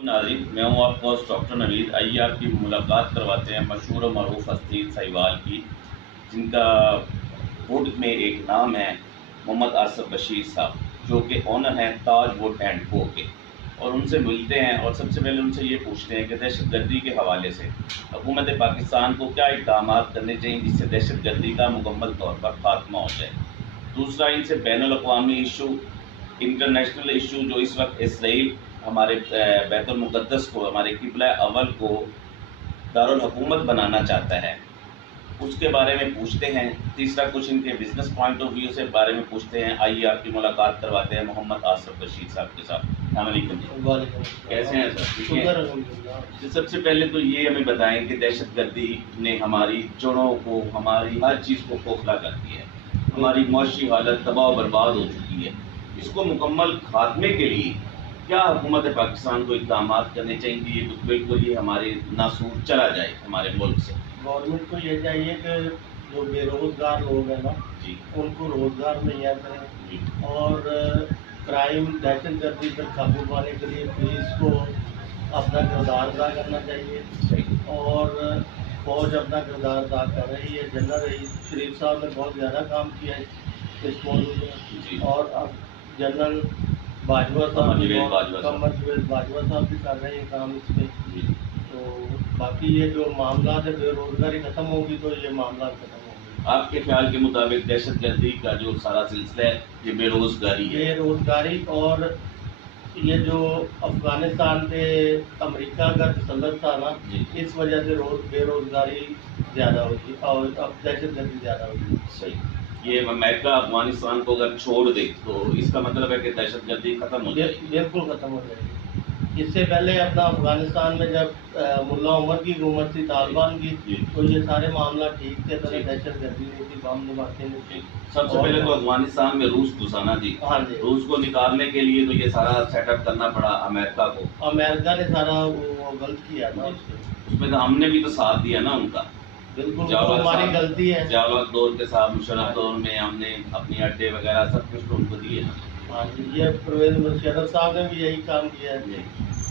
नाज़रीन, मैं हूँ आपका होस्ट डॉक्टर नवीद। आइए आपकी मुलाकात करवाते हैं मशहूर और मरूफ हस्ती साहिवाल की, जिनका वुड में एक नाम है मोहम्मद आसिफ बशीर साहब, जो कि ओनर हैं ताज वुड एंड को के। और उनसे मिलते हैं और सबसे पहले उनसे ये पूछते हैं कि दहशत गर्दी के हवाले से हुकूमत पाकिस्तान को क्या इक़दाम करने चाहिए जिससे दहशत गर्दी का मुकम्मल तौर पर खात्मा हो जाए। दूसरा, इनसे बैनुल अक़वामी इशू, इंटरनेशनल इशू जो इस वक्त इसराइल हमारे बैतुल मुक़द्दस को, हमारे क़िबला अव्वल को दारुल हुकूमत बनाना चाहता है, उसके बारे में पूछते हैं। तीसरा, कुछ इनके बिज़नेस पॉइंट ऑफ व्यू से बारे में पूछते हैं। आइए आपकी मुलाकात करवाते हैं मोहम्मद आसिफ बशीर साहब के साथ। अस्सलाम वालेकुम जी, कैसे हैं सर? ठीक है। सबसे पहले तो ये हमें बताएं कि दहशत गर्दी ने हमारी जड़ों को, हमारी हर चीज़ को खोखला कर दिया है, हमारी मुआशी हालत तबाह बर्बाद हो चुकी है। इसको मुकम्मल खात्मे के लिए क्या हुकूमत पाकिस्तान को इक़दाम करने चाहिए कि ये बिल्कुल ये हमारे नासूर चला जाए हमारे मुल्क से? गवर्नमेंट को ये चाहिए कि जो बेरोज़गार लोग हैं ना जी, उनको रोज़गार मुहैया करें जी, और क्राइम दहशत गर्दी पर काबू पाने के लिए पुलिस को अपना किरदार अदा करना चाहिए। सही, और फौज अपना किरदार अदा कर रही है। जनरल रईस शरीफ साहब ने बहुत ज़्यादा काम किया है इस मौजूद में, जी, और अब जनरल बाजवा साहब भी कमर बाजवा साहब भी कर रहे हैं काम इस पर। जी। तो बाकी ये जो मामला है, बेरोज़गारी ख़त्म होगी तो ये मामला ख़त्म होगी। आपके ख्याल के मुताबिक दहशत गर्दी का जो सारा सिलसिला है ये बेरोज़गारी है? बेरोज़गारी, और ये जो अफ़गानिस्तान पे अमेरिका का तसल्लुत था ना, जी, इस वजह से बेरोज़गारी ज़्यादा होगी और अब दहशत गर्दी ज़्यादा होगी। सही। ये अमेरिका अफगानिस्तान को अगर छोड़ दे तो इसका मतलब है कि दहशत गर्दी खत्म हो जाएगी? बिल्कुल ख़त्म हो जाएगी। इससे पहले अपना अफ़गानिस्तान में जब मुल्ला उमर की हुकूमत थी, तालिबान की, जी, तो ये सारे मामला ठीक थे, जी। दहशत गर्दी नहीं थी, बम धमाके नहीं थे। सबसे और- पहले तो अफगानिस्तान में रूस घुसाना जी, हाँ जी, रूस को निकालने के लिए तो ये सारा सेटअप करना पड़ा अमेरिका को। अमेरिका ने सारा वो गलत किया था उससे। उसमें तो हमने भी तो साथ दिया ना उनका। बिल्कुल, वो जवाहर हमारी साहब- गलती है। जवाहर दौर के साथ, मुशर्रफ दौर में हमने अपनी अड्डे वगैरह सब कुछ तो उनको दिए ना। हाँ जी, ये परवेज मुशर्रफ साहब ने भी यही काम किया है जी।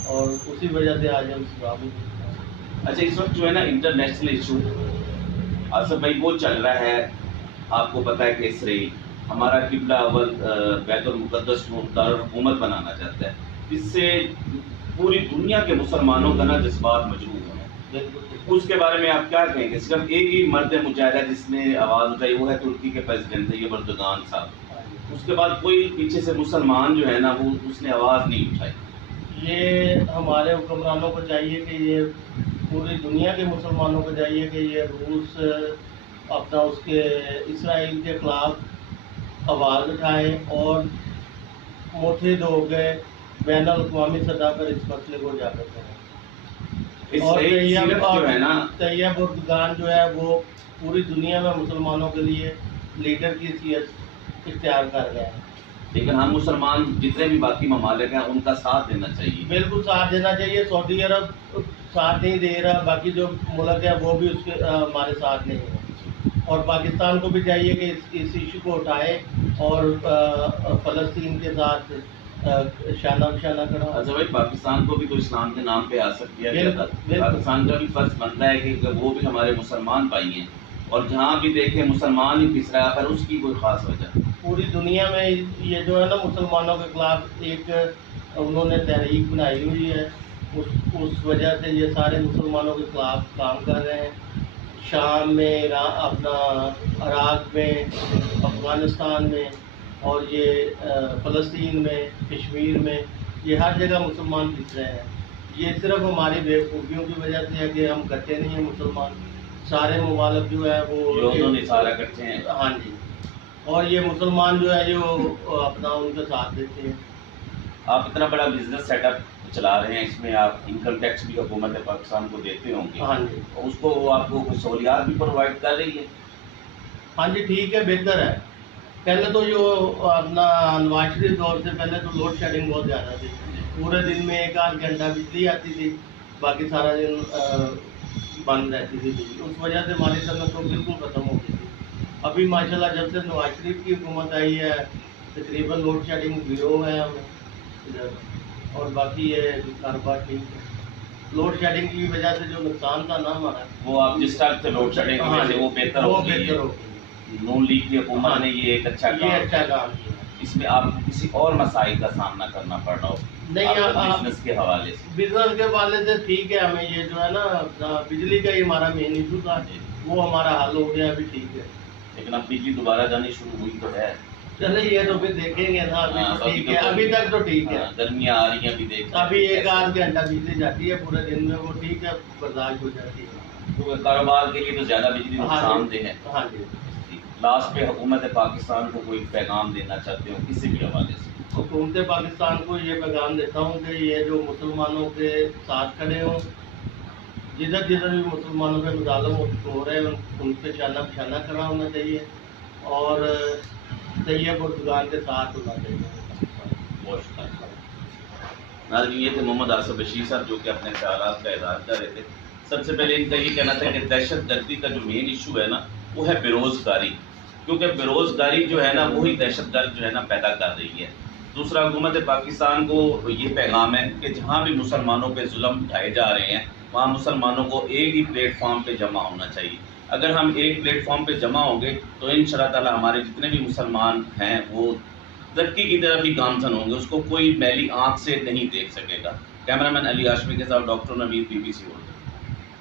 और उसी वजह से आज हम काबू में। अच्छा, इस वक्त जो है ना इंटरनेशनल इशू आसिफ भाई वो चल रहा है। आपको पता है कि इसराइल हमारा क़िबला अव्वल बैतुल मुक़द्दस को दारुल हुकूमत बनाना चाहता है, जिससे पूरी दुनिया के मुसलमानों का ना जज्बात मजबूत है। बिल्कुल, उसके बारे में आप क्या कहेंगे? सिर्फ एक ही मर्द मुजाहिदा जिसने आवाज़ उठाई, वो है तुर्की के प्रेसिडेंट थे एर्दोगान साहब। हाँ जी। उसके बाद कोई पीछे से मुसलमान जो है ना वो उसने आवाज़ नहीं उठाई। ये हमारे हुक्मरानों को चाहिए कि ये पूरी दुनिया के मुसलमानों को चाहिए कि ये रूस अपना उसके इसराइल के खिलाफ आवाज़ उठाए और मुत्तहिद हो गए बैनुल अक़वामी सतह पर इस मसले को उजागर करें। और इसराइल सिर्फ जो है ना तैयब एर्दोगान जो है वो पूरी दुनिया में मुसलमानों के लिए लीडर की हैसियत इख्तियार कर गया है। लेकिन हम मुसलमान जितने भी बाकी ममालिक हैं उनका साथ देना चाहिए। बिल्कुल साथ देना चाहिए। सऊदी अरब साथ नहीं दे रहा, बाकी जो मुल्क है वो भी उसके हमारे साथ नहीं है। और पाकिस्तान को भी चाहिए कि इस इशू को उठाए और फ़लस्तीन के साथ शाना बशाना करा। अच्छा भाई, पाकिस्तान को भी तो इस्लाम के नाम पे आसर किया गया था। बिल्कुल। पाकिस्तान का भी फर्ज बनता है कि वो भी हमारे मुसलमान भाई हैं, और जहाँ भी देखें मुसलमान ही पिस रहा है, पर उसकी कोई ख़ास वजह। पूरी दुनिया में ये जो है ना मुसलमानों के खिलाफ एक उन्होंने तहरीक बनाई हुई है, उस वजह से ये सारे मुसलमानों के खिलाफ काम कर रहे हैं। शाम में, अपना इराक़ में, अफ़गानिस्तान में, और ये फ़लस्तीन में, कश्मीर में, ये हर जगह मुसलमान दिख रहे हैं। ये सिर्फ हमारी बेवकूफ़ियों की वजह से है कि हम इकट्ठे नहीं हैं मुसलमान। सारे ममालिक जो है वो लोगों ने सारा इकट्ठे हैं। हाँ जी, और ये मुसलमान जो है जो अपना उनका साथ देते हैं। आप इतना बड़ा बिजनेस सेटअप चला रहे हैं, इसमें आप इनकम टैक्स भी हुकूमत पाकिस्तान को देते होंगे। हाँ जी, और उसको आपको कुछ सहूलियात भी प्रोवाइड कर रही है? हाँ जी, ठीक है, बेहतर है। पहले तो जो अपना नवाज शरीफ दौर से पहले तो लोड शेडिंग बहुत ज़्यादा थी। पूरे दिन में 1 आध घंटा बिजली आती थी, बाकी सारा दिन बंद रहती थी बिजली। उस वजह से हमारी सनत तो बिल्कुल ख़त्म हो गई थी। अभी माशाल्लाह जब से नवाज शरीफ की हुकूमत आई है तकरीबन लोड शेडिंग 0 है हमें इधर। اور باقی یہ کاروبار ٹھیک ہے. لوڈ شیڈنگ کی وجہ سے جو نقصان تھا نا ہمارا, وہ آپ جس طرح سے لوڈ شیڈنگ کی وجہ سے وہ بہتر ہو گئی ہے. ہو گئی. نون لیگ کی حکومت نے یہ ایک اچھا یہ کام اچھا کام کیا. اس میں آپ کو کسی اور مسائل کا سامنا کرنا پڑ رہا ہو نہیں, بزنس کے حوالے سے؟ بزنس کے حوالے سے ٹھیک ہے. ہمیں یہ جو ہے نا بجلی کا ہی ہمارا مین ایشو تھا, وہ ہمارا حل ہو گیا, ابھی ٹھیک ہے. لیکن اب بجلی دوبارہ جانی شروع ہوئی تو ہے. چلے یہ تو پھر دیکھیں گے نا, ابھی تو ٹھیک ہے, ابھی تک تو ٹھیک ہے. گرمیاں آ رہی ہیں ابھی دیکھتے ہیں. ابھی ایک آدھ گھنٹہ بجلی جاتی ہے پورے دن میں, وہ ٹھیک ہے, برداشت ہو جاتی ہے. کیونکہ کاروبار کے لیے تو زیادہ بجلی نقصان دہ ہے. ہاں جی. لاسٹ پہ حکومت پاکستان کو کوئی پیغام دینا چاہتے ہو کسی بھی حوالے سے؟ حکومت پاکستان کو یہ پیغام دیتا ہوں کہ یہ جو مسلمانوں کے ساتھ کھڑے ہوں, جدھر جدھر بھی مسلمانوں کے مظالم ہو رہے ہیں ان پہ شانہ بشانہ کھڑا ہونا چاہیے, اور طیب بردگان کے ساتھ ہونا چاہیے. بہت شکریہ. ناظرین, یہ تھے محمد آصف بشیر صاحب جو کہ اپنے خیالات کا اظہار کر رہے تھے. سب سے پہلے ان کا یہ کہنا تھا کہ دہشت گردی کا جو مین ایشو ہے نا وہ ہے بے روزگاری, کیونکہ بے روزگاری جو ہے نا وہی دہشت گرد جو ہے نا پیدا کر رہی ہے. دوسرا, حکومت پاکستان کو یہ پیغام ہے کہ جہاں بھی مسلمانوں پہ ظلم اٹھائے جا رہے ہیں وہاں مسلمانوں کو ایک ہی پلیٹ فارم پہ جمع ہونا چاہیے. اگر ہم ایک پلیٹ فارم پہ جمع ہوں گے تو انشاءاللہ تعالی ہمارے جتنے بھی مسلمان ہیں وہ ترقی کی طرف ہی گامزن ہوں گے, اس کو کوئی میلی آنکھ سے نہیں دیکھ سکے گا. کیمرہ مین علی ہاشمی کے ساتھ ڈاکٹر نوید, BBC اردو.